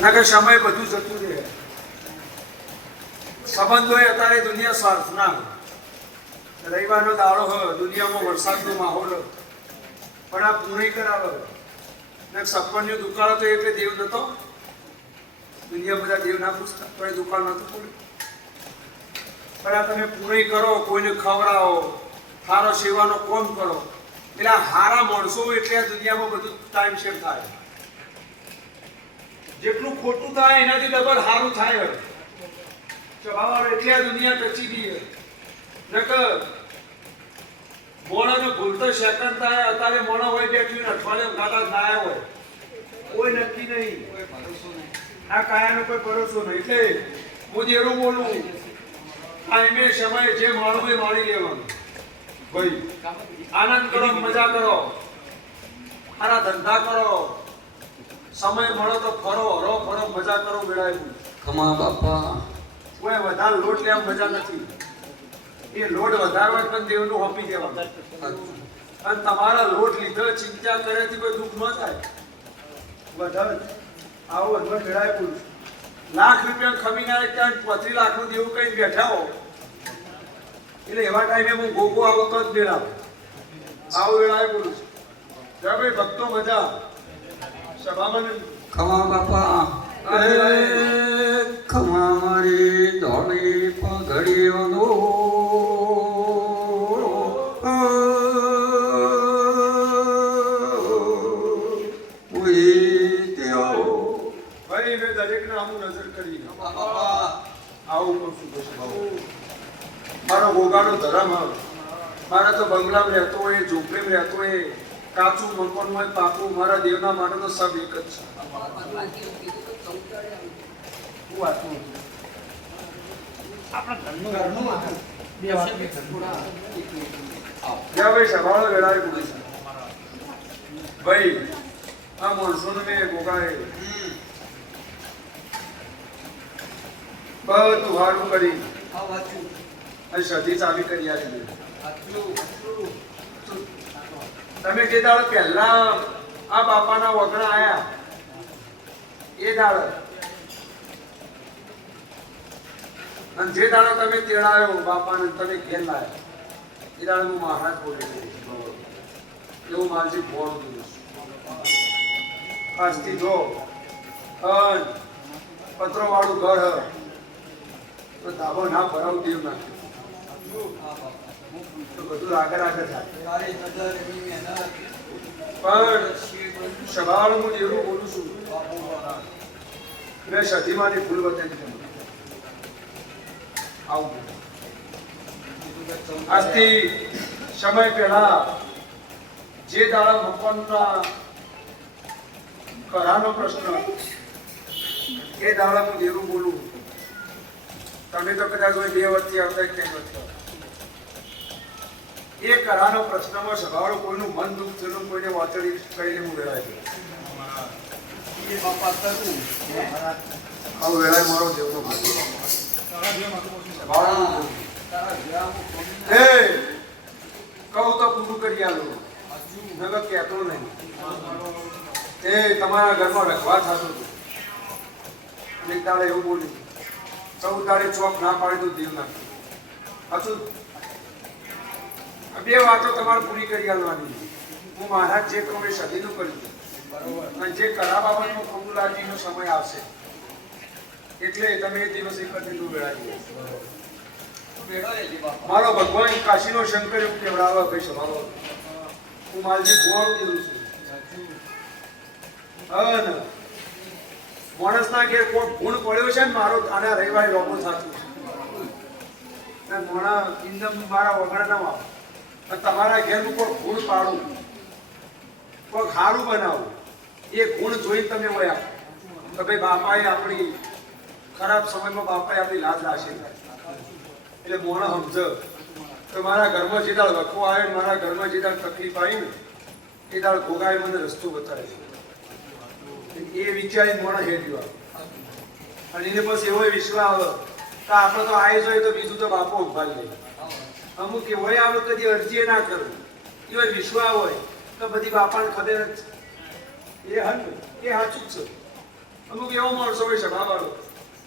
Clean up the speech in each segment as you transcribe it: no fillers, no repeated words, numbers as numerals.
નકર સમય બધું જતું રહે. સંબંધો અત્યારે દુનિયા સ્વાર્થના. રવિવારનો દાડો હોય, દુનિયામાં વરસાદનો માહોલ હોય, પણ આ પૂરી કરાવે ને સપનનો દુકાળ હતો એટલે દેવ નતો. દુનિયા બધા દેવ ના પૂછતા તો એ દુકાળ નતું પૂરું. પણ આ તમે પૂરી કરો, કોઈને ખવડાવો, સારો સેવાનો કોમ કરો, એટલે હારા માણસો એટલે આ દુનિયામાં બધું ટાઈમસર થાય. જેટલું ખોટું થાય એનાથી ડબલ સારું થાય. સ્વભાવ એટલે આ દુનિયા ટચી ગઈ. નકર મોણાનો ભૂલતો સેકન્ડ થાય. અત્યારે મોણા હોય બેઠું અઠવાડિયે ગાડા નાયા હોય, કોઈ નક્કી નહીં. આ કાયાનો કોઈ ભરોસો નહીં. એટલે હું જેવું બોલું, ટાઈમે સમય જે માણવું એ માણી લેવાનું. ભાઈ આનંદ કરો, મજા કરો, સારા ધંધા કરો, સમય મળો તો ફરો, હરો ફરો, મજા કરો. વેળાયું ખમા બાપા કોઈ વધારે લોટ લેવા મજા નથી. એ લોટ વધારવા પણ દેવનું આપી દેવાનું. અને તમારા લોટ લીધો ચિંતા કર્યાથી કોઈ દુઃખ ન થાય. વધારે આવો વધુ વેળાય પુરુષ લાખ રૂપિયા ખમીને ત્યાં 35 લાખનું દેવું કઈ બેઠા હો, એટલે એવા ટાઈમે હું ગોગો આવો તો જ મેળાવ. આવો વેળાય પુરુષ ભાઈ ભક્તો મજા સભામાં ખમા બાપા ખમા મારી ધોળી પગડીઓનો ભાઈ મેં દરેકને આવું નજર કરી આવું કરું છું. મારો ગોગાનો ધર્મ હોય, મારા તો બંગલામાં રહેતો હોય, ઝૂંપડીમાં રહેતો હોય, કાચું મકાન હોય, પાકું, મારા દેવના માટે તો સબ એક જ છે. ભાઈ આ માણસોને મેં ગોગાએ બધું હારું કરી સધી ચાવી કરી આવી. તમે જે દાડો પહેલા આ બાપાના વગડા આયા એ દાડો, અને જે દાડો તમે તેડાયો બાપાને તમે ઘેર લાયા એ દાડો હું મહારાજ બોલે એવું મારજી બોલ આજથી જો પત્રો વાળું ઘર હ તો ધાબો ના ભરાવ દેવ નાખ્યું તો બધું આગળ આગળ થાય. પણ સવાલ હું એવું બોલું છું, મેં સધીમાંથી ભૂલ બતાવી આવું. આજથી સમય પહેલા જે દાડા મકાનના કરાનો પ્રશ્ન એ દાડા હું દેવું બોલું. તમે તો કદાચ 2 વર્ષથી આવતા જ કેમ નથી. એ કરાનો પ્રશ્નમાં સભાળો કોઈનું મન દુઃખ થયેલું, કોઈને વાતળી કરીને હું વેળાય આવું વેળાય મારો દેવનો કહું તો પૂરું કરી આલું, નગર કહેતો નહીં. એ તમારા ઘરમાં રખવા થતું હતું. એક દાડે એવું બોલ્યું, 14 દાડે ચોક ના પાડી તો દેવ નાખ્યું હતું. 2 વાતો તમારે પૂરી કરી આલવાની. હું મહારાજ જે કહું એ સદીનું કર્યું, અને જે કરા બાબતનો કબૂલાજીનો સમય આવશે એટલે તમે એ દિવસે કદીનું વેળાવી. મારો ભગવાન કાશીનો શંકર એવું કેવડાવવા ભાઈ સ્વભાવ હું માલજી ગોળ દેવું છું. માણસના ઘેર કોઈ ગુણ પડ્યો છે ને મારો આના રવિવારે રોગો થતું છે. મોણા ઇન્દમ મારા વગર ના આવે. તમારા ઘેરનું કોઈ ગુણ પાડું, કોઈ સારું બનાવું, એ ગુણ જોઈને તમે હોય આપો તો ભાઈ બાપાએ આપણી ખરાબ સમયમાં બાપાએ આપણી લાજ રાખી. એટલે મોણા સમજ તો મારા ઘરમાં જે દાળ વખો આવે, મારા ઘરમાં જે દાળ તકલીફ આવી ને એ દાળ ભોગાએ મને રસ્તો બતાવે છે. એ વિચારી મોણા હેડ્યું અને એને બસ એવો વિશ્વાસ આવે તો આપણે તો આવી જોઈએ તો બીજું તો બાપો ઉભારી લે. અમુક હોય આવે કદી અરજી ના કરું, એવો વિશ્વાસ હોય તો બધી બાપાને ખબર જ એ હન એ સાચું જ છે. અમુક એવો માણસો હોય સભાવાળો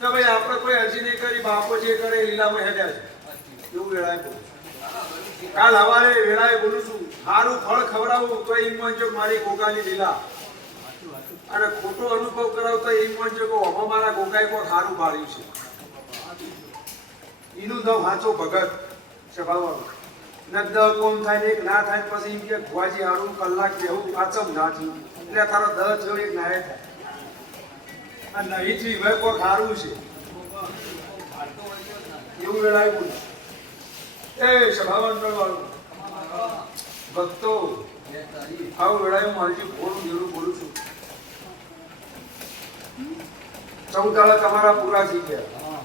કે ભાઈ આપણે કોઈ અરજી નહીં કરી, બાપો જે કરે એ લીલામાં હેડ્યા છે એવું વેળાએ બોલું. કાલ સવારે વેળાએ બોલું છું, સારું ફળ ખવડાવું તો એમ માનજો મારી ગોગાની લીલા, અને ખોટો અનુભવ કરાવતો એમ માનજો કે હવે મારા ગોગાએ કોઈ સારું પાડ્યું છે. એનું નામ સાચો ભગત સભાવાળો. નગદ કોમ થાય ને એક ના થાય પછી એમ કે ભુવાજી હારું કલાક જેવું આચમ ના થયું એટલે તારો દ થયો એક નાય થાય, અને નહીં થી હવે કોઈ સારું છે એવું વેળાએ બોલું. એ સભાવંતર વાળું ભક્તો આવું વેળાએ હું માલજી ભોળું દેવું બોલું છું. 14 દાડા તમારા પૂરા થઈ ગયા.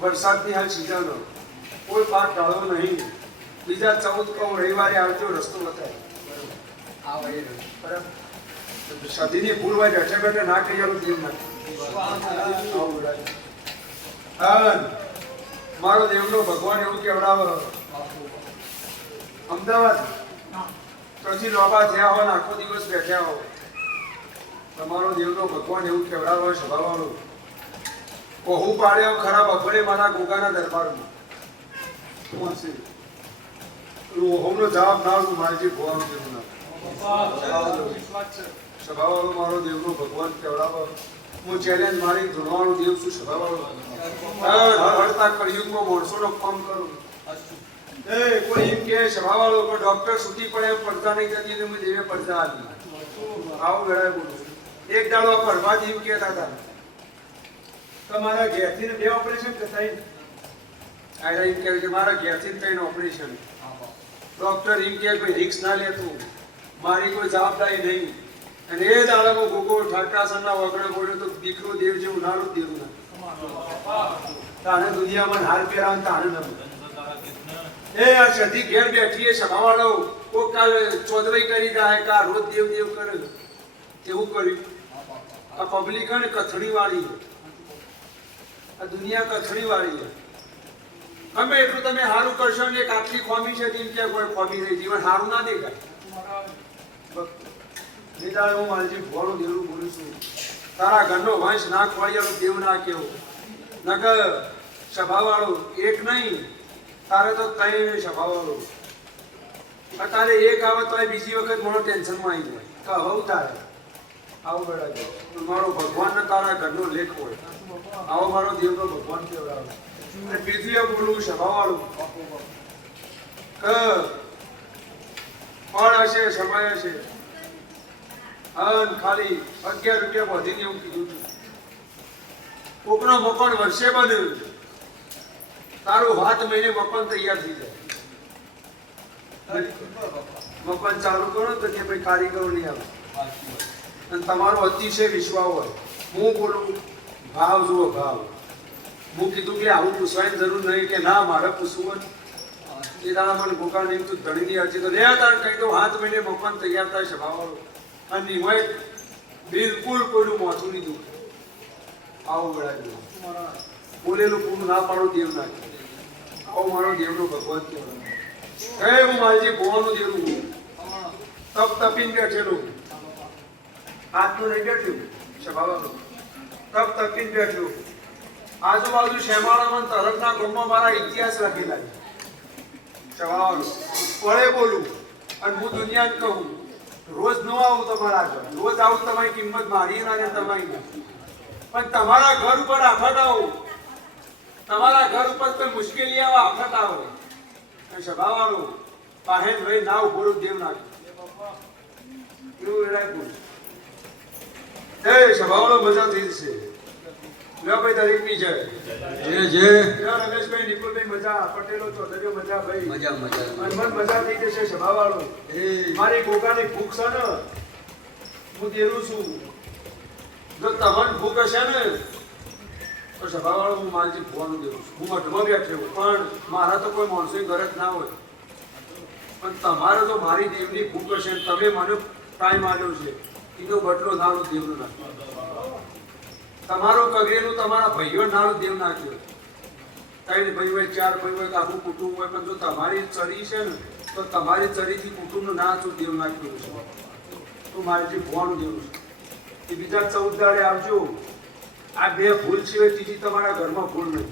વરસાદની હાલ સીઝન, કોઈ પાક ટાળો નહીં. બીજા 14 કહું રવિવારે આવજો, રસ્તો બતાવે. સદીની ભૂલ હોય બેઠે બેઠે ના કહી આવું દેવ ના. મારો દેવનો ભગવાન એવું કેવડાવે, અમદાવાદ પછી લોબા થયા હોય આખો દિવસ બેઠ્યા હો, તમારો દેવનો ભગવાન એવું કેવડાવે સભાવાળો, કહું પાડ્યો ખરાબ અફડે મારા ગોગાના દરબારમાં. ઓહમનો જવાબ ના આવું મારી ભોવાનું દેવું ના સભાવાળો મારો દેવનો ભગવાન કેવડાવે. હું ચેલેન્જ મારી ધૂણવાળું દેવ છું સભાવાળો. હળતા કળિયુગમાં માણસોનો કામ કરું. એ કોઈ એમ કે સભાવાળો કોઈ ડોક્ટર છૂટી પડે એમ પડતા નહીં થતી એટલે હું દેવે પડતા હતી. આવું વેળાએ બોલું. એક દાડો પરવાજી એમ કહેતા હતા તમારા ઘેરથી બે ઓપરેશન થાય ને, આયરા એમ કહે કે મારા ઘેરથી 3 ઓપરેશન. ડોક્ટર એમ કહે ભાઈ રિક્સ ના લેતું, મારી કોઈ જવાબદારી નહીં. અને એ દાડામાં ગોગો ઠાકાસરના વગડે બોલ્યો તો દીકરો દેવ જેવું નાનું દેવું ના તાને દુનિયામાં હાર પહેરાવ તાને ન એ આ સધી ઘેર બેઠી સભાવાળો કોઈ કાલ ચોદવાઈ કરી જાય કા રોજ દેવ દેવ કરે એવું કર્યું. આ પબ્લિક ને કથળી વાળી, આ દુનિયા કથળી વાળી છે. અમે એટલું તમે સારું કરશો ને એક આટલી ખોમી છે તેમ કે કોઈ ખોમી રહી જીવન સારું ના દેખાય. નિદાળ હું માલજી ભોળું દેવું બોલું છું, તારા ઘરનો વંશ ના ખોળિયાનું દેવ ના કેવું. નકર સભાવાળો એક નહીં, તારે તો 3 સભાવાળો. તારે એક આવે તો બીજી વખત મારો ટેન્શનમાં આવી જાય કે હવે તારે આવું બેડા મારો ભગવાન ને તારા ઘરનો લેખ હોય. આવો મારો દેવનો ભગવાન કેવડાવે. પૃથ્વીએ બોલવું સભાવાળું ફળ હશે, સમય હશે. ખાલી 11 રૂપિયા વધીને એવું કીધું હતું. કોકનો મકાન વર્ષે બન્યું, તારું 7 મહિને મકાન તૈયાર થઈ જાય. મકાન ચાલુ કરો તો કે ભાઈ કારીગરો નહીં આવે. અને તમારો અતિશય વિશ્વાસ હોય. હું બોલું ભાવ જુઓ ભાવ. હું કીધું કે આવું પૂછવાની જરૂર નહીં કે ના મારે પૂછવું હોય. એ દાડા મને ગોકા નહીં તું ધણીની અરજી તો લે તાર કહી દઉં 7 મહિને મકાન તૈયાર થાય સભાવાળો. અને નિમય બિલકુલ કોઈનું મોથું નહીં દુખે. આવું ગળાય બોલેલું પૂરું ના પાડું દેવ ના. આવો મારો દેવનો ભગવાન કહેવાય. હું માલજી ભોવાનું દેવું તપ તપીને બેઠેલું, હાથનું નહીં બેઠ્યું સભાવાળું, તપ તપીને બેઠ્યું. આજુબાજુ શેમાળામાં તરફના ગામમાં મારા ઇતિહાસ લખેલા છે સભાવાળું. પડે બોલું અને હું દુનિયાને કહું. રોજ ન આવું તમારા ઘર, રોજ આવું તમારી કિંમત મારી ના ને તમારી, પણ તમારા ઘર ઉપર આફત આવો, તમારા ઘર ઉપર કોઈ મુશ્કેલી આવે આફત આવે સભાવાળું પાહેન ભાઈ ના ઉભો દેવ નાખ્યું એવું વેળાએ બોલ. એ સભાવાળો મજા થઈ જશે. લ્યો ભાઈ દરેકની જય જય રમેશભાઈ, નિકુલભાઈ મજા, પટેલો ચૌધરીઓ મજા ભાઈ મજા મજા. મન મજા થઈ જશે સભાવાળો. મારી ગોગાની ભૂખ છે ને હું દેરું છું. જો તમને ભૂખ હશે ને તો સભાવાળો હું માલજી ભોવાનું દેવું છું. હું મઠમાં બેઠો પણ મારા તો કોઈ માણસોની ગરજ ના હોય, પણ તમારે તો મારી દેવની ભૂખ હશે. તમે મને ટાઈમ આવ્યો છે એનો બટલો નાનો દેવનો નાખ્યો, તમારો કગેલું તમારા ભાઈઓ નાનો દેવ નાખ્યો. 3 ભાઈ હોય 4 ભાઈ હોય આખું કુટુંબ હોય, પણ જો તમારી ચરી છે ને તો તમારી ચરીથી કુટુંબનું ના જો દેવ નાખ્યું છે. તો મારે જે ભોવાનું દેવું છે એ બીજા 14 દાડે આવજો. આ બે ભૂલ સિવાય ત્રીજી તમારા ઘરમાં ભૂલ નહીં.